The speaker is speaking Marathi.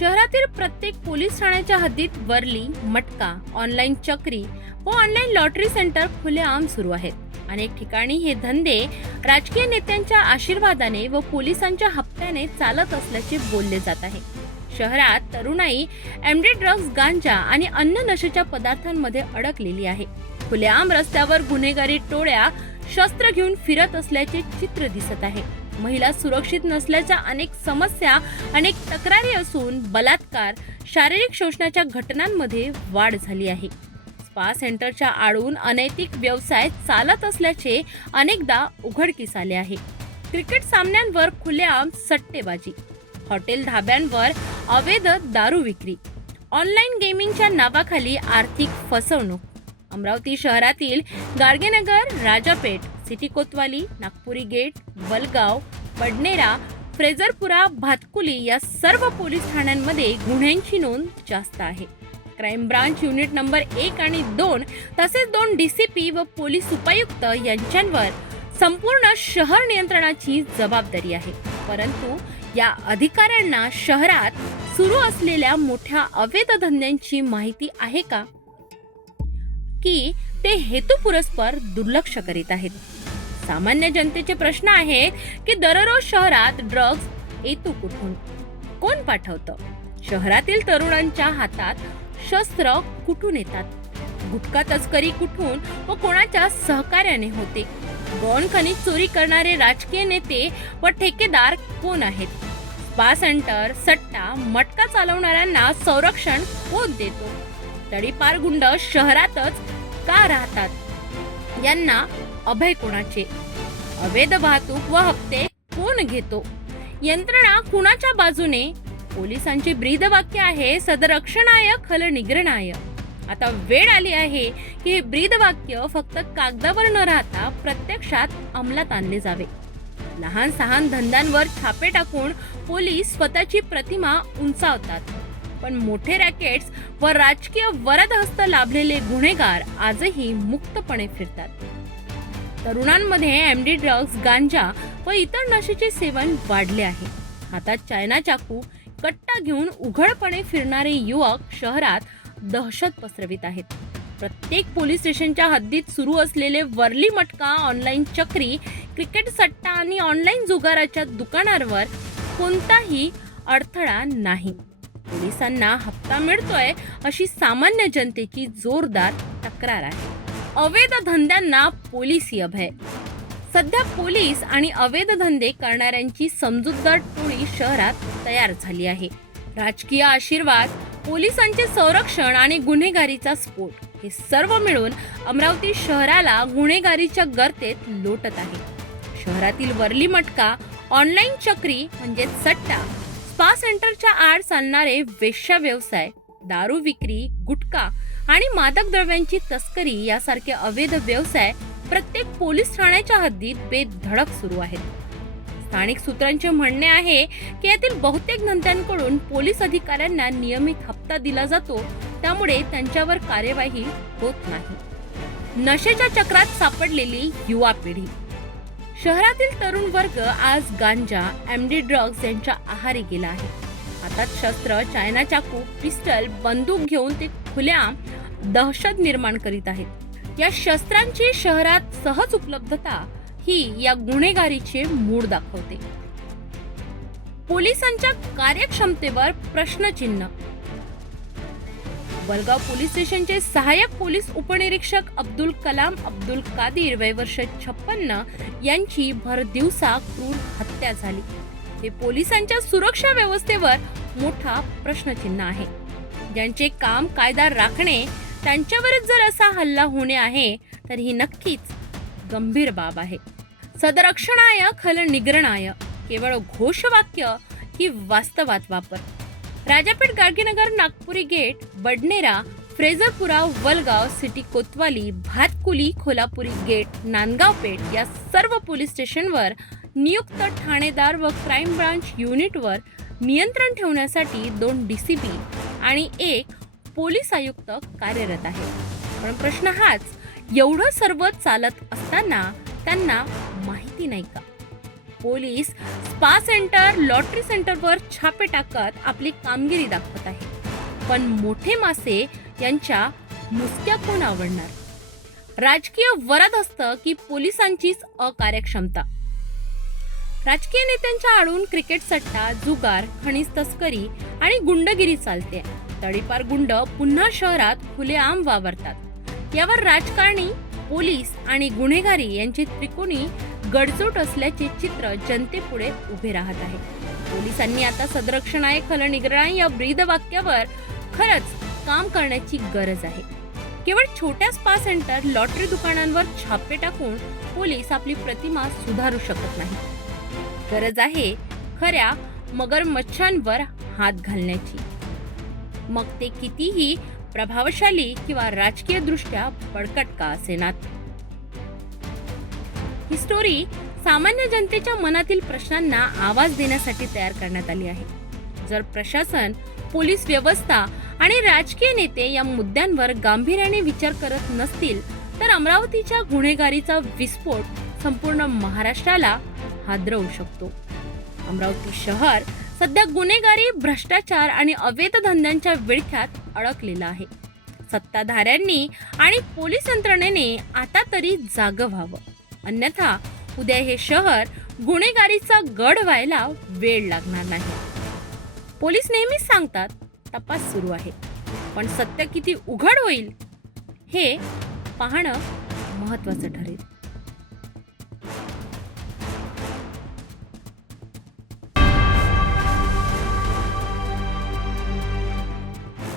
शहरातील प्रत्येक पोलीस ठाण्याच्या हद्दीत वरली मटका ऑनलाईन चक्री व ऑनलाईन लॉटरी सेंटर खुलेआम सुरू आहेत. अनेक ठिकाणी हे धंदे राजकीय नेत्यांच्या आशीर्वादाने व पोलिसांच्या हप्त्याने चालत असल्याचे बोलले जात आहे. शहरात तरुणाई एमडी ड्रग्ज गांजा आणि अन्न नशेच्या पदार्थांमध्ये अडकलेली आहे. खुलेआम रस्त्यावर गुन्हेगारी टोळ्या शस्त्र घेऊन फिरत असल्याचे चित्र दिसत आहे. महिला सुरक्षित नसल्याच्या अनेक समस्या अनेक तक्रारी असून बलात्कार शारीरिक शोषणाच्या घटनांमध्ये वाढ झाली आहे. स्पा सेंटरच्या आडून अनैतिक व्यवसाय चालत असल्याचे अनेकदा उघडकीस आले आहे. क्रिकेट सामन्यांवर खुलेआम सट्टेबाजी. हॉटेल धाब्यांवर अवैध दारू विक्री. ऑनलाईन गेमिंगच्या नावाखाली आर्थिक फसवणूक. अमरावती शहरातील गाडगेनगर राजापेठ सिटी कोतवाली नागपुरी गेट वलगाव बडनेरा फ्रेझरपुरा भातकुली या सर्व पोलीस ठाण्यांमध्ये गुन्ह्यांची नोंद जास्त आहे. क्राईम ब्रांच युनिट नंबर एक आणि दोन तसेच दोन डी सी पी व पोलीस उपायुक्त यांच्यांवर संपूर्ण शहर नियंत्रणाची जबाबदारी आहे. परंतु या अधिकाऱ्यांना शहरात सुरू असलेल्या मोठ्या अवैध धंद्यांची माहिती आहे का? की ते हेतुपुरस्पर दुर्लक्ष करीत आहेत. सामान्य जनतेचे प्रश्न आहेत की दररोज शहरात ड्रग्ज येतो कुठून? कोण पाठवतं? शहरातील तरुणांच्या हातात शस्त्र कुठून येतात? गुटखा तस्करी कुठून व कोणाच्या सहकार्याने होते? गौण खनिज चोरी करणारे राजकीय नेते व ठेकेदार कोण आहेत? स्पा सेंटर सट्टा मटका चालवणाऱ्यांना संरक्षण कोण देतो? तडीपार गुंड शहरातच का राहतात? यांना अभय कोणाचे? अवैध वाहतूक व हप्ते कोण घेतो? यंत्रणा कुणाच्या बाजूने? पोलिसांचे ब्रीद वाक्य आहे सदरक्षणाय खल निग्रणाय आता वेळ आली आहे की हे ब्रीदवाक्य फक्त कागदावर न राहता प्रत्यक्षात अंमलात आणले जावे. लहान सहान धंद्यांवर छापे टाकून पोलीस स्वतःची प्रतिमा उंचावतात. पण मोठे रॅकेट्स व राजकीय वरदहस्त लाभलेले गुन्हेगार आजही मुक्तपणे फिरतात. तरुणांमध्ये एम डी ड्रग्ज गांजा व इतर नशेचे सेवन वाढले आहे. हातात चायना चाकू कट्टा घेऊन उघडपणे फिरणारे युवक शहरात दहशत पसरवित आहेत. प्रत्येक पोलीस स्टेशनच्या हद्दीत सुरू असलेले वरली मटका ऑनलाईन चक्री क्रिकेट सट्टा आणि ऑनलाईन जुगाराच्या दुकानांवर कोणताही अडथळा नाही. पोलिसांना हप्ता मिळतोय अशी सामान्य जनतेची जोरदार तक्रार आहे. अवैध धंद्यांना पोलिसी अभय. सध्या पोलीस आणि अवैध धंदे करणाऱ्यांची समजूतदार टोळी शहरात तयार झाली आहे. राजकीय आशीर्वाद पोलिसांचे संरक्षण आणि गुन्हेगारीचा स्फोट हे सर्व मिळून अमरावती शहराला गुन्हेगारीच्या गर्तेत लोटत आहे. शहरातील वरली मटका ऑनलाईन चक्री म्हणजे सट्टा स्पा सेंटरच्या आड चालणारे वेश्या व्यवसाय दारू विक्री गुटखा आणि मादक द्रव्यांची तस्करी यासारखे अवैध व्यवसाय प्रत्येक पोलीस ठाण्याच्या हद्दीत बेधडक सुरू आहेत. स्थानिक सूत्रांचे म्हणणे आहे की यातील बहुतेक धंद्यांकडून पोलीस अधिकाऱ्यांना नियमित हप्ता दिला जातो त्यामुळे त्यांच्यावर कार्यवाही होत नाही. नशेच्या चक्रात सापडलेली युवा पिढी शहरातील तरुण वर्ग आज गांजा एमडी ड्रग्ज यांच्या आहारी गेला आहे. हातात शस्त्र चायना चाकू पिस्टल बंदूक घेऊन ते खुल्या दहशत निर्माण करीत आहेत. या शस्त्रांची शहरात सहज उपलब्धता ही या गुन्हेगारीचे मूळ दाखवते. पोलिसांच्या कार्यक्षमतेवर प्रश्नचिन्ह. वलगाव पोलीस स्टेशनचे सहाय्यक पोलीस उपनिरीक्षक अब्दुल कलाम अब्दुल कादीर वयवर्ष छप्पन्न यांची भरदिवसा क्रूर हत्या झाली. हे पोलिसांच्या सुरक्षा व्यवस्थेवर मोठा प्रश्नचिन्ह आहे. ज्यांचे काम कायदा राखणे त्यांच्यावरच जर असा हल्ला होणे आहे तर ही नक्कीच गंभीर बाब आहे. सदरक्षणाय खल निग्रणाय केवळ घोषवाक्य ही वास्तवात वापर. Rajapeth Gadgenagar Nagpuri gate Badnera Frazerpura Walgaon city Kotwali Bhatkuli Kolhapuri gate Nandgaon Peth या सर्व पोलीस स्टेशनवर नियुक्त ठाणेदार व क्राईम ब्रांच युनिटवर नियंत्रण ठेवण्यासाठी दोन डी सी पी आणि एक पोलीस आयुक्त कार्यरत आहे. पण प्रश्न हाच एवढं सर्व चालत असताना त्यांना माहिती नाही का? पोलीस स्पा सेंटर लॉटरी सेंटरवर छापे टाकत आपली कामगिरी दाखवत आहे. पण मोठे मासे यांच्या नुसत्या कोण आवडणार? राजकीय वरद असतं की पोलिसांचीच अकार्यक्षमता. राजकीय नेत्यांच्या आडून क्रिकेट सट्टा जुगार खनिज तस्करी आणि गुंडगिरी चालते. तडीपार गुंड पुन्हा शहरात खुलेआम वावरतात. यावर राजकारणी पोलीस आणि गुन्हेगारी यांची त्रिकोणी गडजोट असल्याचे चित्र जनतेपुढे उभे राहत आहे. पोलिसांनी आता संरक्षण आहे खल निगराणी या ब्रीद वाक्यावर खरंच काम करण्याची गरज आहे. केवळ छोट्या स्पा सेंटर लॉटरी दुकानांवर छापे टाकून पोलीस आपली प्रतिमा सुधारू शकत नाही. गरज आहे खऱ्या मगर मच्छांवर हात घालण्याची. मग ते कितीही प्रभावशाली किंवा राजकीय दृष्ट्या बळकट का असेनात ही स्टोरी सामान्य जनतेच्या मनातील प्रश्नांना आवाज देण्यासाठी तयार करण्यात आली आहे. जर प्रशासन पोलीस व्यवस्था आणि राजकीय नेते या मुद्द्यांवर गांभीर्याने विचार करत नसतील तर अमरावतीच्या गुन्हेगारीचा विस्फोट संपूर्ण महाराष्ट्राला हादरवू शकतो. अमरावती शहर सध्या गुन्हेगारी भ्रष्टाचार आणि अवैध धंद्यांच्या विळख्यात अडकलेलं आहे. सत्ताधाऱ्यांनी आणि पोलीस यंत्रणेने आता तरी जाग व्हावं. अन्यथा उद्या हे शहर गुन्हेगारीचा गड व्हायला वेळ लागणार नाही. पोलीस नेहमीच सांगतात तपास सुरू आहे. पण सत्य किती उघड होईल हे पाहणं महत्वाचं ठरेल.